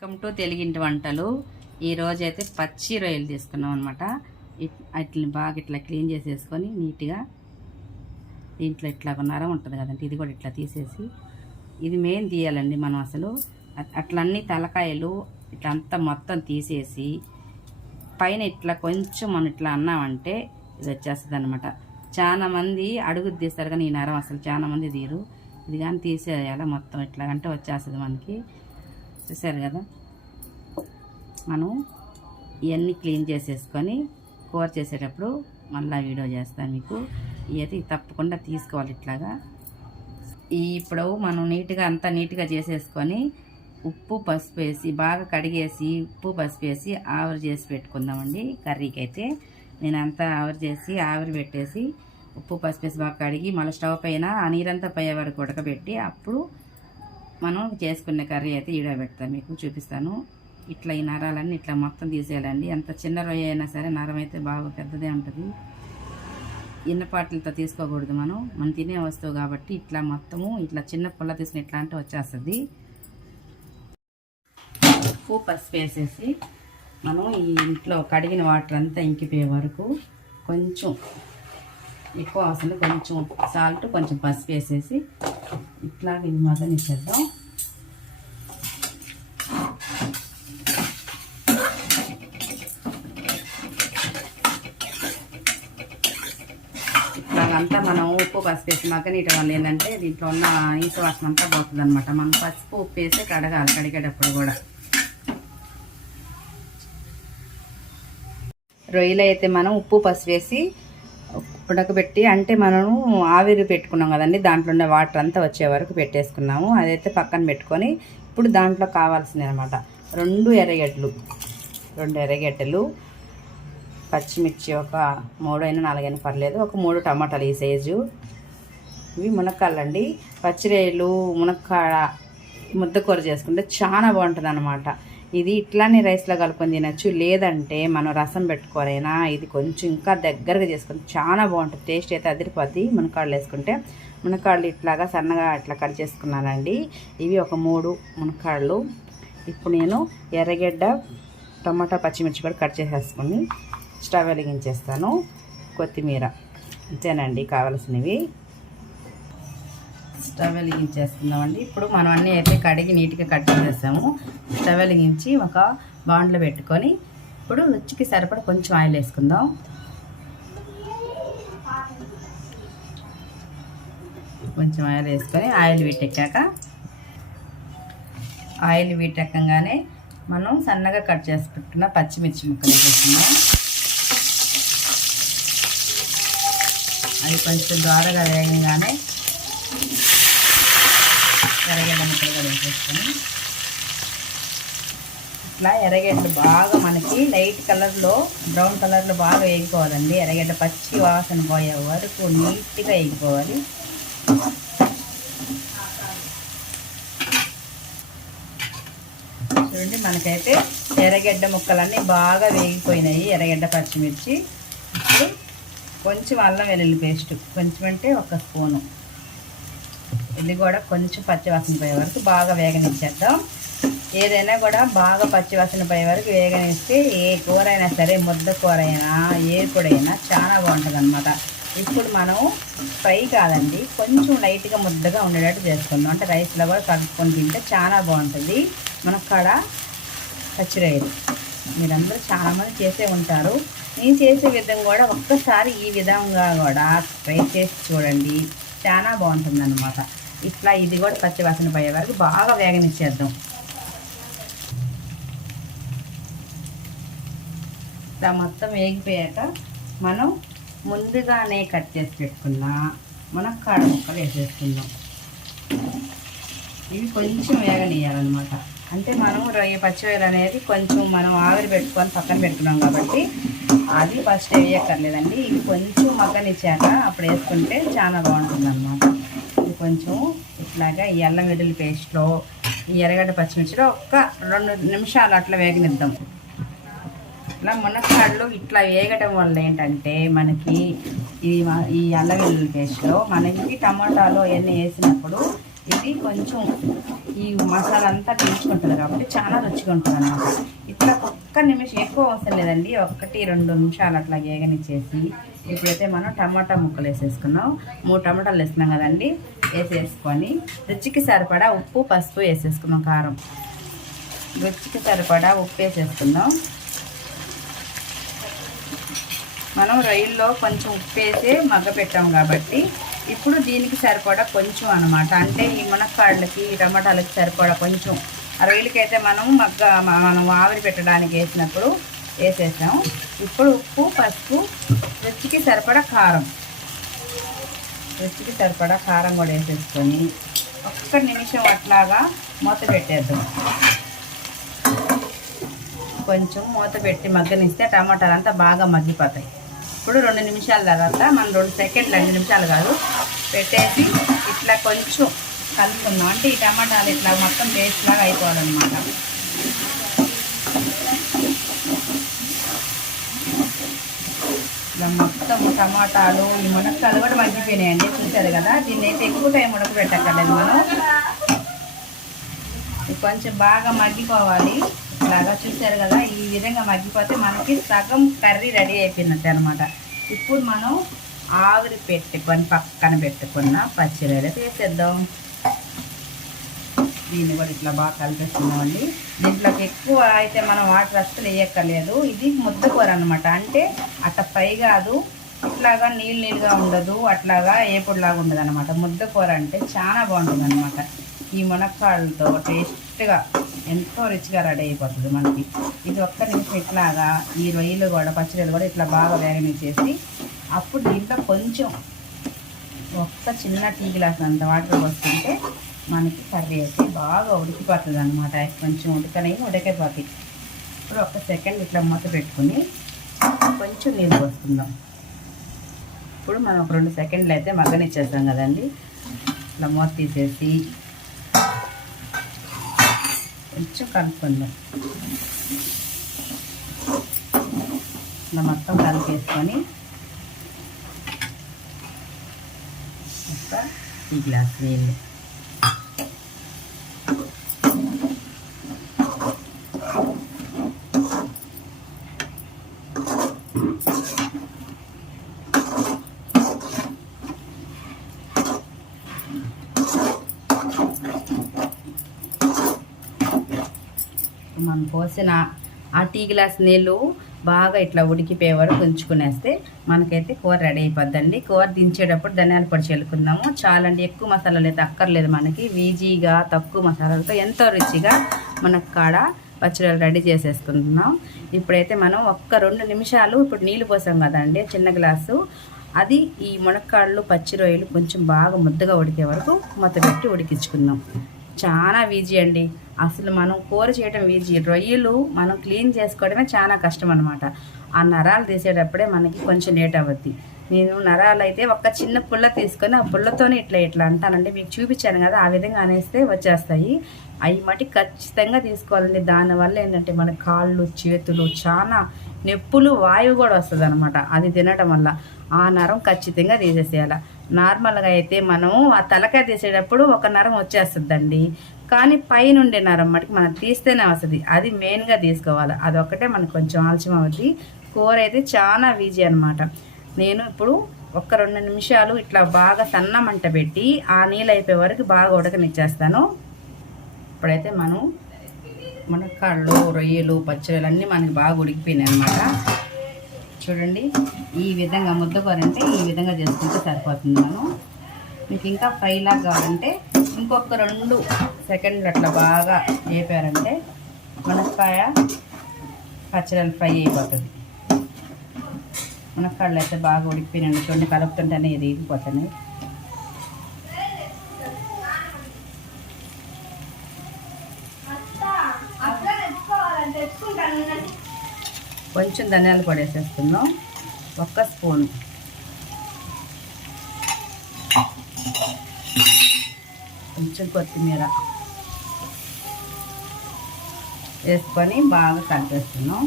Welcome to తెలుగింటి వంటలు. ఈరోజు అయితే పచ్చి రొయ్యలు తీసుకున్నాం అనమాట అట్లా బాగా ఇట్లా క్లీన్ చేసేసుకొని నీట్గా దీంట్లో ఇట్లా నరం ఉంటుంది కదండి ఇది కూడా ఇట్లా తీసేసి. ఇది మెయిన్ తీయాలండి మనం అసలు. అట్లన్నీ తలకాయలు ఇట్లా అంతా మొత్తం తీసేసి పైన ఇట్లా కొంచెం మనం ఇట్లా అన్నామంటే ఇది వచ్చేస్తుంది అనమాట చాలామంది అడుగు తీస్తారు కానీ ఈ నరం అసలు చాలామంది తీరు ఇది కానీ తీసేయాలి మొత్తం ఇట్లా అంటే వచ్చేస్తుంది మనకి. చూసారు కదా? మనం ఇవన్నీ క్లీన్ చేసేసుకొని కూర చేసేటప్పుడు మళ్ళీ వీడియో చేస్తాను మీకు. ఇవైతే తప్పకుండా తీసుకోవాలి ఇట్లాగా. ఇప్పుడు మనం నీట్గా అంతా నీట్గా చేసేసుకొని ఉప్పు పసుపు వేసి బాగా కడిగేసి ఉప్పు పసుపు వేసి ఆవిరి చేసి పెట్టుకుందామండి కర్రీకి అయితే నేను అంతా ఆవిరి చేసి ఆవిరి పెట్టేసి ఉప్పు పసుపు వేసి బాగా కడిగి మళ్ళీ స్టవ్ పైన ఆ నీరంతా పోయే వరకు ఉడకబెట్టి అప్పుడు మనం చేసుకునే కర్రీ అయితే ఈడపెడతాము మీకు చూపిస్తాను. ఇట్లా ఈ నరాలన్నీ ఇట్లా మొత్తం తీసేయాలండి. ఎంత చిన్న రొయ్య అయినా సరే నరం అయితే బాగా పెద్దదే ఉంటుంది. ఇన్నపాట్లతో తీసుకోకూడదు మనం. మనం తినే వస్తువు కాబట్టి ఇట్లా మొత్తము ఇట్లా చిన్న పుల్ల తీసుకుని ఇట్లా అంటే వచ్చేస్తుంది. ఉప్పు పసుపు వేసేసి మనం ఈ ఇంట్లో కడిగిన వాటర్ అంతా ఇంకిపోయే వరకు కొంచెం ఎక్కువ అవసరం కొంచెం సాల్ట్ కొంచెం పసుపు వేసేసి ఇట్లా ఇది మదనిచ్చేద్దాం మనం ఉప్పు పసుపు వేసి మగ్గనీయటం వల్ల ఏంటంటే దీంట్లో ఉన్న ఇంటి వాసన అంతా పోతుంది అనమాట మనం పసుపు ఉప్పు వేసి కడగాలి కడిగేటప్పుడు కూడా. రొయ్యలు అయితే మనం ఉప్పు పసుపు వేసి ఉడకబెట్టి అంటే మనము ఆవిరి పెట్టుకున్నాం కదండి దాంట్లో ఉన్న వాటర్ అంతా వచ్చే వరకు పెట్టేసుకున్నాము. అదైతే పక్కన పెట్టుకొని ఇప్పుడు దాంట్లో కావాల్సింది అనమాట రెండు ఎర్రగడ్డలు రెండు ఎర్రగడ్డలు పచ్చిమిర్చి ఒక మూడు అయినా నాలుగైనా పర్లేదు ఒక మూడు టమాటాలు ఈ సైజు. ఇవి మునక్కాళ్ళండి పచ్చిరేలు మునక్కాడ ముద్దకూర చేసుకుంటే చాలా బాగుంటుంది అనమాట ఇది ఇట్లానే రైస్లో కలుపుకొని తినచ్చు. లేదంటే మనం రసం పెట్టుకోరైనా ఇది కొంచెం ఇంకా దగ్గరగా చేసుకుని చాలా బాగుంటుంది. టేస్ట్ అయితే అదిరిపోద్ది మునక్కాడలు వేసుకుంటే. మునక్కాడలు ఇట్లాగా సన్నగా ఇట్లా కట్ చేసుకున్నానండి. ఇవి ఒక మూడు మునక్కాడలు ఇప్పుడు నేను ఎర్రగడ్డ టమాటా పచ్చిమిర్చి కూడా కట్ చేసేసుకొని స్టవ్ వెలిగించేస్తాను. కొత్తిమీర. అంతేనండి కావలసినవి. స్టవ్ వెలిగించేస్తున్నామండి ఇప్పుడు మనం అన్నీ అయితే కడిగి నీట్గా కట్ చేసేసాము. స్టవ్ వెలిగించి ఒక బాండ్లో పెట్టుకొని ఇప్పుడు రుచికి సరిపడ కొంచెం ఆయిల్ వేసుకుందాం. కొంచెం ఆయిల్ వేసుకొని ఆయిల్ వీటెక్కాక ఆయిల్ వీటెక్కగానే మనం సన్నగా కట్ చేసుకుంటున్న పచ్చిమిర్చి ముక్కలు వేసుకుందాం అది కొంచెం ద్వారగా వేగంగానే ఎర్రగడ్డ ముక్కలు కూడా వేసేసుకొని ఇట్లా ఎర్రగడ్డలు బాగా మనకి లైట్ కలర్లో బ్రౌన్ కలర్లో బాగా వేగిపోవాలండి. ఎర్రగడ్డ పచ్చి వాసన పోయే వరకు నీట్గా వేగిపోవాలి. చూడండి మనకైతే ఎర్రగడ్డ ముక్కలన్నీ బాగా వేగిపోయినాయి. ఎర్రగడ్డ పచ్చిమిర్చి. ఇప్పుడు కొంచెం అల్లం వెల్లుల్లి పేస్ట్. కొంచెం అంటే ఒక స్పూను. ఇది కూడా కొంచెం పచ్చివాసన పోయే వరకు బాగా వేగనిచ్చేద్దాం. ఏదైనా కూడా బాగా పచ్చివాసన పోయే వరకు వేగనిస్తే ఏ కూర అయినా సరే ముద్ద కూర అయినా ఏ పొడైనా చాలా బాగుంటుంది అనమాట ఇప్పుడు మనం ఫ్రై కాదండి కొంచెం లైట్గా ముద్దగా ఉండేటట్టు చేసుకుందాం. అంటే రైస్లో కూడా కలుపుకొని తింటే చాలా బాగుంటుంది. మనకు కాడ పచ్చిరొయ్యలు మీరందరూ చాలామంది చేసే ఉంటారు. నేను చేసే విధం కూడా ఒక్కసారి ఈ విధంగా కూడా ట్రై చేసి చూడండి. చాలా బాగుంటుంది అనమాట ఇట్లా ఇది కూడా పచ్చివాసన పోయే వరకు బాగా వేగనిచ్చేద్దాం ఇట్లా మొత్తం వేగిపోయాక మనం ముందుగానే కట్ చేసి పెట్టుకున్న కాడ ముక్కలు వేసేసుకుందాం. ఇవి కొంచెం వేగనీయాలన్నమాట అంటే మనం రొయ్య పచ్చివేలు అనేది కొంచెం మనం ఆవిరి పెట్టుకొని పక్కన పెట్టుకున్నాం కాబట్టి అది ఫస్ట్ వేయక్కర్లేదండి. ఇవి కొంచెం మగ్గనిచ్చాక అప్పుడు వేసుకుంటే చాలా బాగుంటుంది అన్నమాట కొంచెం ఇట్లాగా ఈ అల్లం వెల్లుల్లి పేస్ట్లో ఈ ఎర్రగడ్డ పచ్చిమిర్చిలో ఒక్క రెండు నిమిషాలు అట్లా వేగనిద్దాం. ఇట్లా మునక్కాడలు ఇట్లా వేగటం వల్ల ఏంటంటే మనకి ఈ ఈ అల్లం వెల్లుల్లి పేస్ట్లో మనకి టమాటాలు అవన్నీ వేసినప్పుడు ఇది కొంచెం ఈ మసాలా అంతా పీల్చుకుంటుంది కాబట్టి చాలా రుచిగా ఉంటుంది అన్నమాట ఇట్లా ఒక్క నిమిషం ఎక్కువ అవసరం లేదండి. ఒకటి రెండు నిమిషాలు అట్లా వేగనిచ్చేసి ఇప్పుడైతే మనం టమాటా ముక్కలు వేసేసుకున్నాం. మూడు టమాటాలు వేస్తున్నాం కదండి. వేసేసుకొని రుచికి సరిపడా ఉప్పు పసుపు వేసేసుకున్నాం కారం. రుచికి సరిపడా ఉప్పు వేసేసుకుందాం. మనం రొయ్యల్లో కొంచెం ఉప్పు వేసి మగ్గ పెట్టాం కాబట్టి ఇప్పుడు దీనికి సరిపడా కొంచెం అనమాట అంటే ఈ మునక్కాడలకి ఈ టమాటాలకి సరిపడా కొంచెం. ఆ మనం మగ్గ మనం ఆవిరి పెట్టడానికి వేసినప్పుడు వేసేసాం. ఇప్పుడు ఉప్పు పసుపు రుచికి సరిపడా కారం. రుచికి సరిపడా కారం కూడా వేసేసుకొని ఒక్క నిమిషం అట్లాగా మూత పెట్టేద్దాం. కొంచెం మూత పెట్టి మగ్గనిస్తే టమాటాలు అంతా బాగా మగ్గిపోతాయి. ఇప్పుడు రెండు నిమిషాల తర్వాత మనం రెండు సెకండ్లు రెండు నిమిషాలు కాదు పెట్టేసి ఇట్లా కొంచెం కలుపుకుందాం. అంటే ఈ టమాటాలు ఇట్లా మొత్తం పేస్ట్ లాగా అయిపోవాలన్నమాట. ఇలా మొత్తం టమాటాలు ఈ మునక్కాయలు కూడా మగ్గిపోయినాయండి చూసారు కదా? దీన్ని అయితే ఎక్కువ టైం ఉడకబెట్టక్కర్లేదు మనం. కొంచెం బాగా మగ్గిపోవాలి. ఇలాగా చూసారు కదా? ఈ విధంగా మగ్గిపోతే మనకి సగం కర్రీ రెడీ అయిపోయినట్టు అనమాట ఇప్పుడు మనం ఆవిరి పెట్టుకొని పక్కన పెట్టుకున్న పచ్చిరొయ్యలు తీసేద్దాం. దీన్ని కూడా ఇట్లా బాగా కలిపేస్తున్నామండి దీంట్లోకి ఎక్కువ అయితే మనం వాటర్ అస్సలు వేయక్కర్లేదు. ఇది ముద్దకూర అనమాట అంటే అట్ట ఫ్రై కాదు. ఇట్లాగా నీళ్ళు నీళ్ళుగా ఉండదు. అట్లాగా ఏపుడులాగా ఉండదు అనమాట ముద్దకూర అంటే చాలా బాగుంటుంది అనమాట ఈ మునక్కాడలతో టేస్ట్గా ఎంతో రుచిగా రెడీ అయిపోతుంది మనకి. ఇది ఒక్క నిమిషం ఇట్లాగా ఈ రొయ్యలు కూడా పచ్చిరొయ్యలు కూడా ఇట్లా బాగా వేగనిచ్చేసి అప్పుడు దీంట్లో కొంచెం ఒక్క చిన్న టీ గ్లాస్ అంత వాటర్ పోస్తుంటే మనకి కర్రీ అయితే బాగా ఉడికిపోతుంది అనమాట కొంచెం ఉడకనవి ఉడకైపోతాయి ఇప్పుడు ఒక్క సెకండ్ ఇట్లా మూత పెట్టుకుని కొంచెం నీళ్ళు పోసుకుందాం. ఇప్పుడు మనం ఒక రెండు సెకండ్లు అయితే మగ్గనిచ్చేస్తాం కదండి. ఇట్లా మూత తీసేసి కొంచెం కలుపుకుందాం. ఇలా మొత్తం కలిపేసుకొని ఒక ఈ గ్లాస్ నీళ్ళు. మనం పోసిన ఆ టీ గ్లాస్ నీళ్ళు బాగా ఇట్లా ఉడికిపోయే వరకు ఉంచుకునేస్తే మనకైతే కూర రెడీ అయిపోద్దండి. కూర దించేటప్పుడు ధనియాల పొడి చల్లుకుందాము. చాలండి ఎక్కువ మసాలాలు అయితే అక్కర్లేదు మనకి. వీజీగా తక్కువ మసాలాలతో ఎంతో రుచిగా మనకు కాడ పచ్చడిలు రెడీ చేసేసుకుంటున్నాం ఇప్పుడైతే మనం ఒక్క రెండు నిమిషాలు ఇప్పుడు నీళ్ళు పోసాం కదండి చిన్న గ్లాసు. అది ఈ మునక్కాళ్ళు పచ్చి రొయ్యలు కొంచెం బాగా ముద్దగా ఉడికే వరకు మొత్త పెట్టి ఉడికించుకుందాం. చాలా ఈజీ అండి. అసలు మనం కూర చేయడం ఈజీ రొయ్యలు మనం క్లీన్ చేసుకోవడమే చాలా కష్టం అనమాట ఆ నరాలు తీసేటప్పుడే మనకి కొంచెం లేట్ అవ్వద్ది నేను నరాలు అయితే ఒక చిన్న పుల్ల తీసుకొని ఆ పుల్లతోనే ఇట్లా ఇట్లా అంటానండి. మీకు చూపించాను కదా ఆ విధంగా అనేస్తే వచ్చేస్తాయి. అవి మట్టి ఖచ్చితంగా తీసుకోవాలండి. దానివల్ల ఏంటంటే మన కాళ్ళు చేతులు చాలా నొప్పులు వాయువు కూడా వస్తుంది అనమాట అది తినడం వల్ల. ఆ నరం ఖచ్చితంగా తీసేసేయాలి. నార్మల్గా అయితే మనం ఆ తలకాయ తీసేటప్పుడు ఒక నరం వచ్చేస్తుందండి. కానీ పైన ఉండే నరం మటుకు మనం తీస్తేనే వస్తుంది. అది మెయిన్గా తీసుకోవాలి. అదొక్కటే మనకు కొంచెం ఆలస్యం అవుద్ది. కూర అయితే చాలా ఈజీ అనమాట నేను ఇప్పుడు ఒక్క రెండు నిమిషాలు ఇట్లా బాగా సన్న మంట పెట్టి ఆ నీళ్ళు అయిపోయే వరకు బాగా ఉడకనిచ్చేస్తాను. ఇప్పుడైతే మనం మునక్కాళ్ళు రొయ్యలు పచ్చళ్ళు అన్నీ మనకి బాగా ఉడికిపోయినాయి అనమాట చూడండి. ఈ విధంగా ముద్దకూరంటే ఈ విధంగా చేసుకుంటే సరిపోతుంది మనం మీకు ఇంకా ఫ్రైలాగా కావాలంటే ఇంకొక రెండు సెకండ్లు అట్లా బాగా వేపారంటే మునక్కాయ పచ్చడి ఫ్రై అయిపోతుంది. మునక్కాయలు అయితే బాగా ఉడికిపోయినాయి చూడండి కలుపుతుంటేనే ఇది ఇగిపోతున్నాయి కొంచెం ధనియాలు పొడి వేసేసుకుందాం ఒక్క స్పూన్. కొంచెం కొత్తిమీర వేసుకొని బాగా కలిపేస్తున్నాం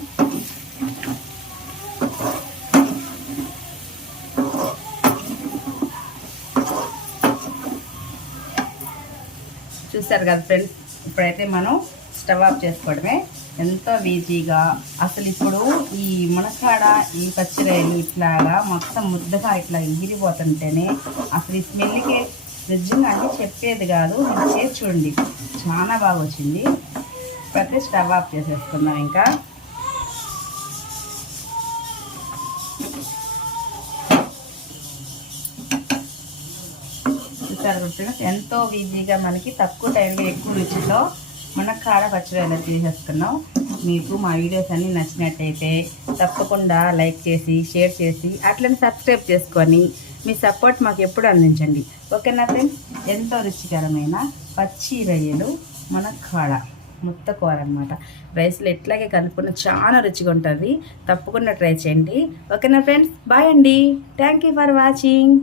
చూసారు కదా ఫ్రెండ్స్ ఇప్పుడైతే మనం స్టవ్ ఆఫ్ చేసుకోవడమే. ఎంతో ఈజీగా అసలు ఇప్పుడు ఈ మునక్కాడ ఈ పచ్చిరాయలు ఇట్లాగా మొత్తం ముద్దగా ఇట్లా ఎగిరిపోతుంటేనే అసలు ఈ స్మెల్కి నిజంగా అంటే చెప్పేది కాదు. మీరు చేసి చూడండి. చాలా బాగా వచ్చింది. ప్రతి స్టవ్ ఆఫ్ చేసేసుకుందాం ఇంకా. చూసారు ఎంతో ఈజీగా మనకి తక్కువ టైంలో ఎక్కువ రుచితో మన కాడ పచ్చడి చేసేస్తున్నాం మీకు మా వీడియోస్ అన్నీ నచ్చినట్టయితే తప్పకుండా లైక్ చేసి షేర్ చేసి అట్లనే సబ్స్క్రైబ్ చేసుకొని మీ సపోర్ట్ మాకు ఎప్పుడు అందించండి. ఓకేనా ఫ్రెండ్స్? ఎంతో రుచికరమైన పచ్చి రొయ్యలు మన కాడ ముత్తకూర అనమాట రైస్లో ఎట్లాగే కలుపుకున్న చాలా రుచిగా ఉంటుంది. తప్పకుండా ట్రై చేయండి. ఓకేనా ఫ్రెండ్స్? బాయ్ అండి. Thank you for watching